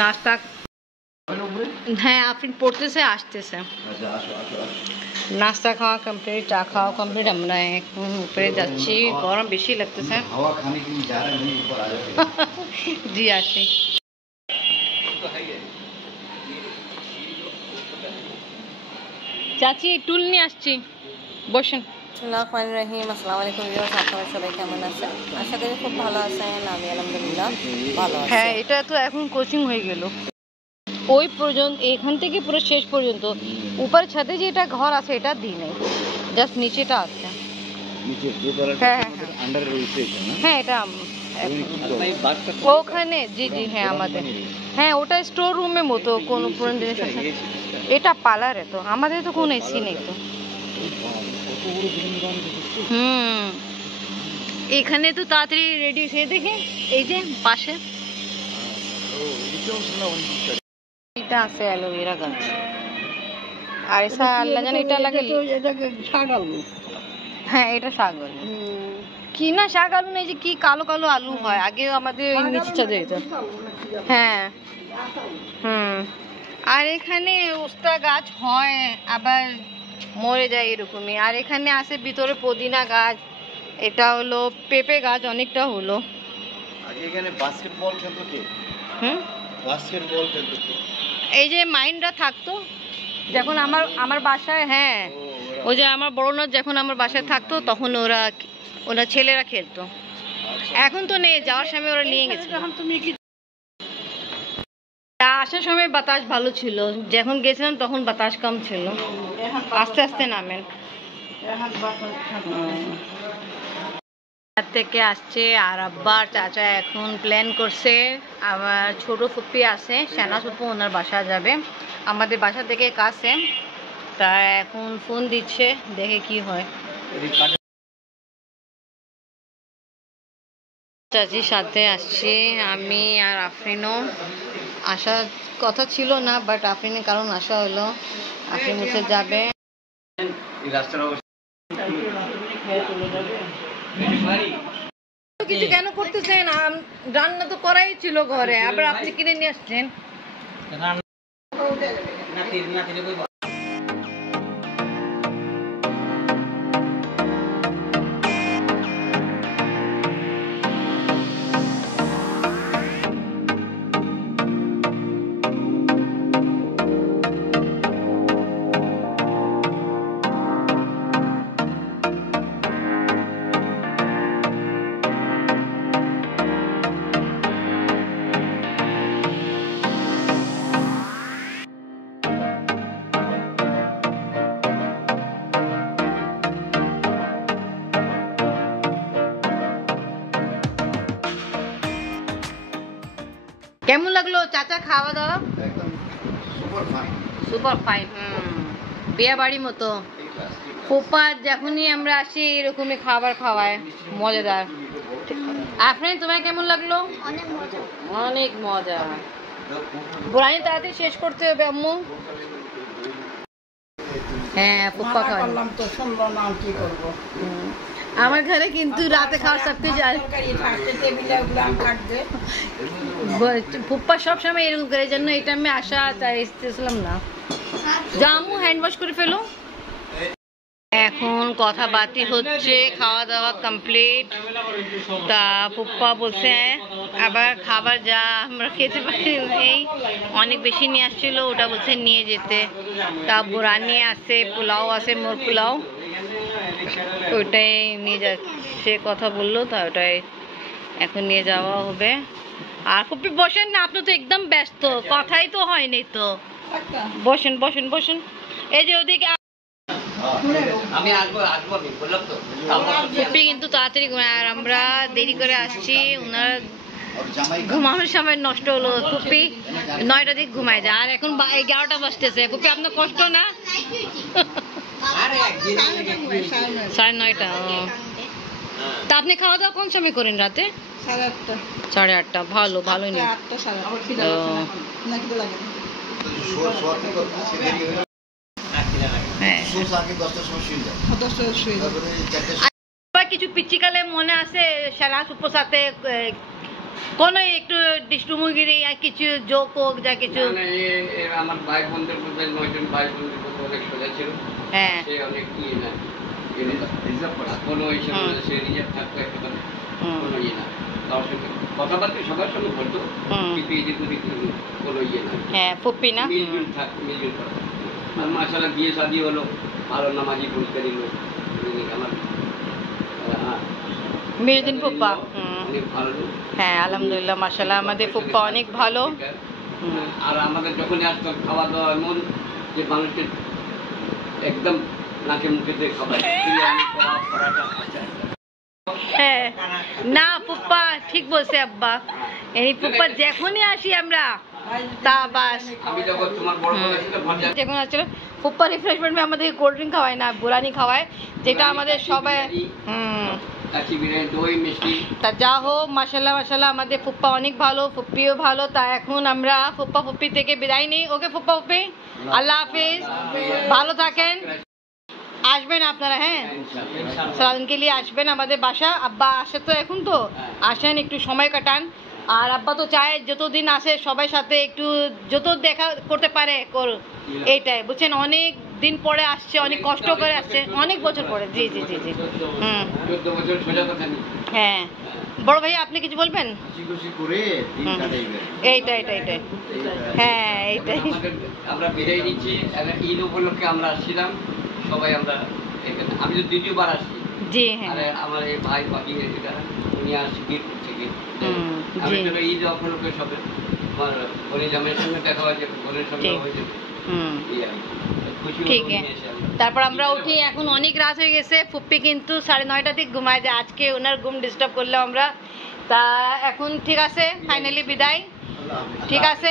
নাস্তা হ্যাঁ আফরিন পড়তেছে আসতেছে नाश्ता खावा कंप्लीट चा खावा कंप्लीट আমরা এখন উপরে যাচ্ছি গরম বেশি লাগতেছে হাওয়া খানে के लिए जा रहे हैं ऊपर आ जाते जी आते চাচি টুল নিয়ে আসছি বসেন বিসমিল্লাহির রহিম আসসালামু আলাইকুম ভিউয়ার্স আপনারা সবাই কেমন আছেন আশা করি খুব ভালো আছেন আমি আলহামদুলিল্লাহ ভালো আছি হ্যাঁ এটা তো এখন কোচিং হয়ে গেল ওই পর্যন্ত এখান থেকে পুরো শেষ পর্যন্ত উপর ছাদে যেটা ঘর আছে এটা দিই নাই জাস্ট নিচেটা আছে নিচে যে তলাটা আন্ডার রয়েছে না হ্যাঁ এটা ওখানে জি জি হ্যাঁ আমাদের হ্যাঁ ওটা স্টোর রুমের মতো কোন পুরনো জিনিস আছে এটা পার্লারে তো আমাদের তো কোনো এসি নেই তো এখানে তো তাড়াতাড়ি রেডি হয়ে দেখে এই যে পাশে এটা আছে অ্যালোভেরা গাছ আর এসা আল্লাহ জানে এটা লাগে শাক আলু হ্যাঁ এটা শাক আলু কি না শাক আলু নেই যে কি কালো কালো আলু হয় আগে আমাদের নিচে ছাদে হতো হ্যাঁ আর এখানে উস্তা গাছ হয় আবার মরে যায় এরকমই আর এখানে আছে ভিতরে পুদিনা গাছ এটা হলো পেঁপে গাছ অনেকটা হলো আগে এখানে বাস্কেটবল খেলতো কে বাস্কেটবল খেলতো কে এই যে মাইন্ডরা থাকতো যখন আমার বাসায় হ্যাঁ ওই যে আমার বড় নদ যখন আমার বাসায় থাকতো তখন ওরা ছেলেরা খেলতো এখন তো নেই যাওয়ার সময় ওরা নিয়ে গেছে এখন তুমি কি আসার সময় বাতাস ভালো ছিল যখন গেছিলাম তখন বাতাস কম ছিল আস্তে আস্তে নামেন থেকে আসছে আর আব্বার চাচা এখন প্ল্যান করছে আমার ছোট ফুপ্পি আছে সেনা ফুপ্পু ওনার বাসা যাবে আমাদের বাসা থেকে কাছে তা এখন ফোন দিচ্ছে দেখে কি হয় চাচির সাথে আসছি আমি আর আফরিনও আসার কথা ছিল না বাট আফরিনের কারণ আসা হলো আফরিন মুছে যাবে কিছু কেন করতেছেন রান্না তো করাই ছিল ঘরে আবার আপনি কিনে নিয়ে আসছেন কেমন লাগলো চাচা খাওয়া দাওয়া একদম সুপার ফাইন বিয়ে বাড়ির মতো ফুপা যখনই আমরা আসি এরকমই খাবার খাওয়ায় মজাদার আফরিন তোমার কেমন লাগলো অনেক মজা বুড়ানি তাড়াতাড়ি শেষ করতে হবে আম্মু হ্যাঁ ফুপা খাওয়ালাম তো শুনলো না কি করবো আমার ঘরে কিন্তু রাতে খাওয়া সবকিছু যায় ফুপ্পা সবসময় এরকম করে জন্য এই টাইমে আসা চাইছিলাম না জামু হ্যান্ড ওয়াশ করে ফেলো এখন কথাবার্তা হচ্ছে খাওয়া দাওয়া কমপ্লিট তা ফুপ্পা বলছে আবার খাবার যা আমরা খেতে পারি এই অনেক বেশি নিয়ে আসছিল ওটা বলছে নিয়ে যেতে তা বুরানি আছে পোলাও আছে মোর পোলাও ওইটাই নিয়ে যাচ্ছে কথা বললো তা ওটাই এখন নিয়ে যাওয়া হবে আর ফুপ্পি বসেন না আপনি তো একদম ব্যস্ত কথাই তো হয়নি তো বসেন বসেন বসেন এই যে ওদিকে আমি আসবো বললাম তো ফুপ্পি কিন্তু তাড়াতাড়ি ঘুমায় আর আমরা দেরি করে আসছি ওনার ঘুমানোর সময় নষ্ট হলো ফুপ্পি 9টার দিকে ঘুমায় যায় আর এখন 11টা বাজতেছে ফুপ্পি আপনার কষ্ট না 9:30 তা আপনি খাওয়া দাওয়া কোন সময় করেন রাতে 8:30 ভালো ভালোই নেই কিছু পিচ্ছিকালে মনে আছে শালা সুপ্পর সাথে কোন একটু ডিস্ট্রুমুগিরি আর কিছু জোক হোক যা কিছু। আমার ভাই বোনদের মধ্যে 9 জন ভাই বোনদের মধ্যে অনেক সোজা ছিল। হ্যাঁ সে অনেক ইয়ে না কোনো হিসেবে সে রিজার্ভ থাকতো একটা কোনো ইয়ে না তার সঙ্গে কথাবার্তা সবার সঙ্গে বলতো কিন্তু এই যে কোনো ইয়ে না। হ্যাঁ ফুপ্পি না মিলজুল থাকতো মিলজুল করতো। আর মাশাআল্লাহ বিয়ে শাদী হলো ভালো নামাজি পরিষ্কারী লোক আমার মিরদিন ফুপ্পা। অনেক ভালো লোক। হ্যাঁ আলহামদুলিল্লাহ মাশাআল্লাহ আমাদের ফুপ্পা অনেক ভালো। আর আমাদের যখনই আসতো খাওয়া দাওয়া এমন যে মানুষকে একদম নাকে মুখেতে খাবার হ্যাঁ না ফুপ্পা ঠিক বলছে আব্বা, এই ফুপ্পা যখনই আসি আমরা তা বাস আমি যখন তোমার বড় যখন আসলে ফুপ্পা রিফ্রেশমেন্ট আমাদের কোল্ড ড্রিঙ্ক খাওয়ায় না বুরানি খাওয়ায় যেটা আমাদের সবাই দই মিষ্টি তা যা হোক মাশাআল্লাহ মাশাআল্লাহ আমাদের ফুপ্পা অনেক ভালো, ফুপ্পিও ভালো। তা এখন আমরা ফুপ্পা ফুপ্পি থেকে বিদায় নিই। ওকে ফুপ্পা ফুপ্পি আল্লাহ হাফিজ, ভালো থাকেন, আসবেন আপনারা। হ্যাঁ সারাদিনকে নিয়ে আসবেন আমাদের বাসা। আব্বা আসে তো এখন তো আসেন একটু সময় কাটান। আর আব্বা তো চায় যতদিন আসে সবাই সাথে একটু যত দেখা করতে পারে করো, এইটাই বুঝছেন। অনেক দিন পরে আসছে, অনেক কষ্ট করে আসছে, অনেক বছর পরে। জি জি জি জি হ্যাঁ বড় ভাই আপনি কিছু বলবেন? এইটাই এইটাই এইটাই হ্যাঁ এইটাই আমরা বিদায় নিচ্ছি। ঈদ উপলক্ষে আমরা আসছিলাম সবাই আমরা এখানে। আমি তো দ্বিতীয়বার আসছি। জি হ্যাঁ আমার এই ভাই বাকি উনি আসছে বীরপুর থেকে। আমি তো ঈদ উপলক্ষে সবে আমার বোনের জামাইয়ের সঙ্গে দেখা হয়েছে, বোনের সঙ্গে হয়েছে। ঠিক আছে তারপর আমরা উঠি। এখন অনেক রাত হয়ে গেছে, ফুপ্পি কিন্তু 9:30 থেকে ঘুমায় যায়। আজকে ওনার ঘুম ডিস্টার্ব করলাম আমরা। তা এখন ঠিক আছে ফাইনালি বিদায়। ঠিক আছে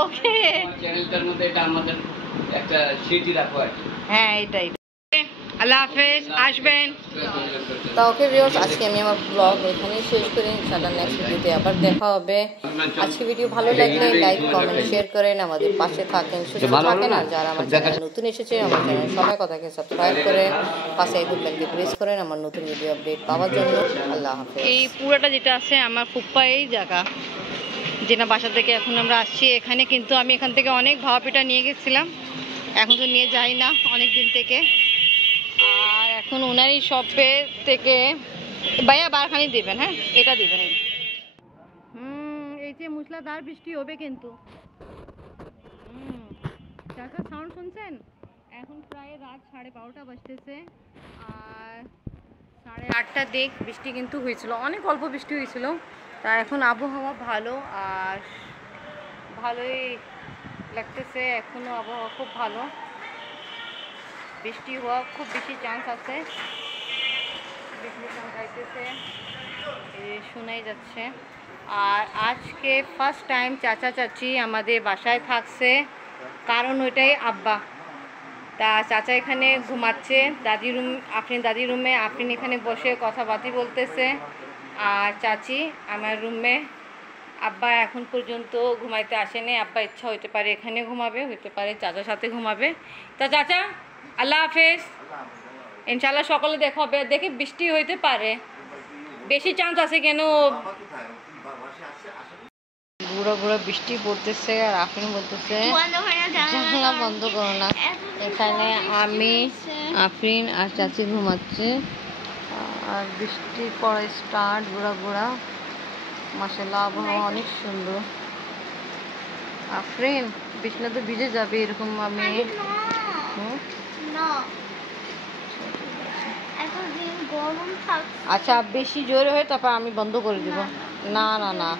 ওকে চ্যানেলটার মধ্যে এটা আমাদের একটা স্মৃতি রাখো আর কি। হ্যাঁ এটাই আল্লাহ হাফেজ, আসবেন। তা ওকে ভিউয়ার্স আজকে আমি আমার ব্লগ এখানেই শেষ করি। ইনশাআল্লাহ নেক্সট ভিডিওতে আবার দেখা হবে। আজকে ভিডিও ভালো লাগলে লাইক কমেন্ট শেয়ার করেন, আমাদের পাশে থাকেন, সুস্থ থাকেন। আর যারা আমার চ্যানেলে নতুন এসেছে আমার চ্যানেল সবাই কথাকে সাবস্ক্রাইব করেন, পাশে এই বেলটি প্রেস করেন আমার নতুন ভিডিও আপডেট পাওয়ার জন্য। আল্লাহ হাফেজ। এই পুরোটা যেটা আছে আমার ফুপ্পা এই জায়গা যেটা বাসা থেকে এখন আমরা আসছি এখানে, কিন্তু আমি এখান থেকে অনেক ভাপা পিঠা নিয়ে গেছিলাম, এখন তো নিয়ে যাই না অনেক দিন থেকে। আর এখন ওনারই শপে থেকে ভাইয়া বারখানি দিবেন। হ্যাঁ এটা দিবেন। এই যে মুসলাধার বৃষ্টি হবে কিন্তু। চাকা সাউন্ড শুনছেন? এখন প্রায় রাত 12:30 বাজতেছে আর 8:30 দিক বৃষ্টি কিন্তু হয়েছিল, অনেক অল্প বৃষ্টি হয়েছিল। তা এখন আবহাওয়া ভালো আর ভালোই লাগতেছে, এখনও আবহাওয়া খুব ভালো, বৃষ্টি হওয়া খুব বেশি চান্স আছে। বৃষ্টি চান্স আইতেছে শোনাই যাচ্ছে। আর আজকে ফার্স্ট টাইম চাচা চাচি আমাদের বাসায় থাকছে, কারণ ওইটাই আব্বা। তা চাচা এখানে ঘুমাচ্ছে দাদি রুম, আফরিন দাদি রুমে, আফরিন এখানে বসে কথাবার্তা বলতেছে। আর চাচি আমার রুমে। আব্বা এখন পর্যন্ত ঘুমাইতে আসেনি, আব্বা ইচ্ছা হইতে পারে এখানে ঘুমাবে, হইতে পারে চাচার সাথে ঘুমাবে। তা চাচা আল্লাহ হাফেজ, ইনশাল্লাহ সকালে দেখা হবে। দেখি বৃষ্টি হইতে পারে, বেশি চান্স আছে কেন গুঁড়ো গুঁড়ো বৃষ্টি পড়তেছে। আর আফরিন বলতেছে জানলা বন্ধ করো না। এখানে আমি আফরিন আর চাচি ঘুমাচ্ছে আর বৃষ্টি পড়ে স্টার্ট গুঁড়া গুঁড়া। মাশাআল্লাহ আবহাওয়া অনেক সুন্দর। আফরিন বিছনা তো ভিজে যাবে এরকম। আমি আচ্ছা বেশি জোরে হয় তারপর আমি বন্ধ করে দিব। না না না